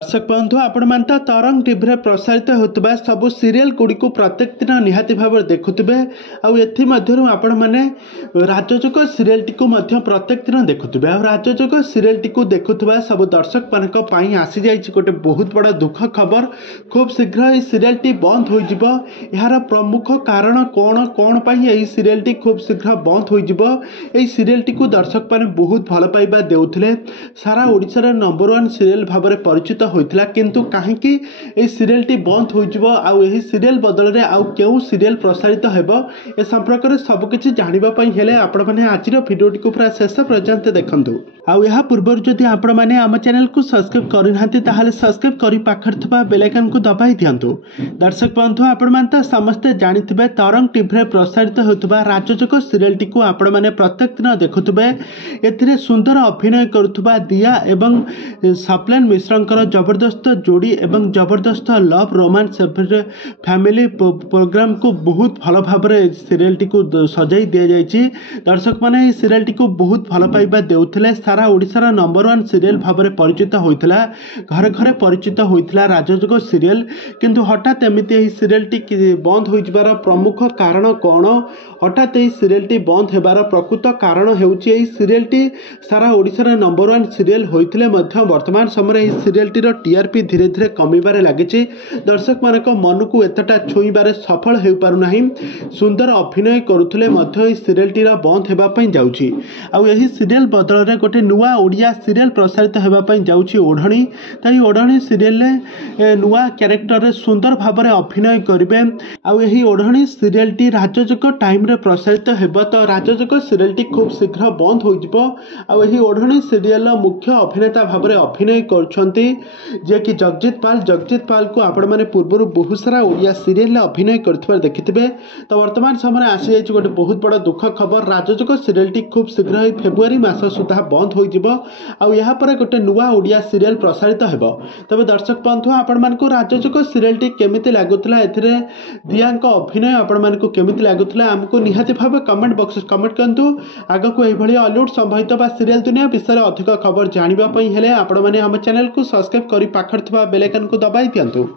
दर्शक बंधु आपण मानता तरंग टीवी प्रसारित होता सबू सीरियल गुड़ी को प्रत्येक दिन निहाती भाव देखुवे आपण मैंने राजजोग सीरियल टी प्रत्येक दिन देखुवे राजजोग सीरियल टी देखुवा सब दर्शक मान आसी जाइए गोटे बहुत बड़ा दुख खबर खूब शीघ्र ये सीरियल टी बंद हो यार प्रमुख कारण कौन कौन पाई सीरियल टी खूब शीघ्र बंद हो सीरियल टी दर्शक मैंने बहुत भल पाइबा देउथिले सारा ओडिशा नंबर 1 सीरियल भाव में परिचित होइथिला किंतु काहेकि ए सीरियल टी बंद होइजिबो आउ एही सीरियल बदल रे आउ केउ सीरियल प्रसारित हेबो ए संपर्क रे सब किछि जानिबा पई हेले आपण माने आजिर वीडियो टी को पूरा शेष पर्यंत देखंतु आउ यहा पूर्व जदि आपण माने हम चैनल को सब्सक्राइब करि नाहंती ताहाले सब्सक्राइब करि पाखर थबा बेल आइकन को दबाई दियंतु। दर्शक बंधु आपण मानता समस्त जानिथिबे तरंग टीवी रे प्रसारित होतबा राजजोग सीरियल टी को आपण माने प्रत्येक दिन देखुथबे एथिरे सुंदर अभिनय करुथबा दिया एवं सप्लेन मिश्रंकर जबरदस्त जोड़ी एवं जबरदस्त लव रोमांस फैमिली प्रोग्राम को बहुत भल भाव सीरियल टी को सजाई दि जाइए। दर्शक मैंने सीरियल टी को बहुत भल पाइबा देउथिले सारा ओडिशार नंबर 1 सीरियल भाव में परिचित होइथिला घर घर परिचित होइथिला राजजोग सीरियल किंतु हठात एमती सीरियल टी बंद हो जबार प्रमुख कारण कौन हठात यही सीरियल टी बंद होबार प्रकृत कारण हेउची सीरियल टी सारा ओडिशार नंबर 1 सीरियल होइथिले मध्य वर्तमान समय सीरियल टी टीआरपी धीरे धीरे कमिबारे लागिछि दर्शक मानक मन को एतटा छुईबारे सफल हो पारुना सुंदर अभिनय करुथले मध्य सीरियल टी बंद हेबा पई जाउछि आउ एही सीरियल बदल रे गोटे नुआ ओडिया सीरियल प्रसारित हेबा पई जाउछि ओढणी ताई ओढणी सीरियल रे नुआ कैरेक्टर रे सुंदर भाव में अभिनय करिवे आउ एही ओढणी सीरियल टी राजजोग टाइम रे प्रसारित हेबो तो राजजोग सीरियल टी खूब शीघ्र बंद हो जिवो आउ एही ओढणी सीरियल मुख्य अभिनेता भाव में अभिनय करछंती जे कि जगजीत पाल को आपण मैंने पूर्व बहुत सारा ओडिया सीरियल अभिनय कर देखिथे तो वर्तमान समय आसी जाइए गोटे बहुत बड़ा दुख खबर राजजोग सीरियल टी खूब शीघ्र ही फेब्रुआरी मास सुधा बंद हो गोटे नुआ ओडिया सीरियल प्रसारित हेबो। तबे दर्शक बंधु आपण मानको राजजोग सीरियल टी केमिति लागुतला एथिरे दियाक अभिनय आपण मानको केमिति लागुतला हमको निहाती भाव कमेंट बॉक्स कमेंट करंतु आगो को एई भली हॉलीवुड संबंधित बा सीरियल दुनिया विषय अधिक खबर जानिबा पई हेले आपण माने हम चैनल को सब्सक्राइब करी पाखर थबा बेल आइकन को दबाई दियंतु।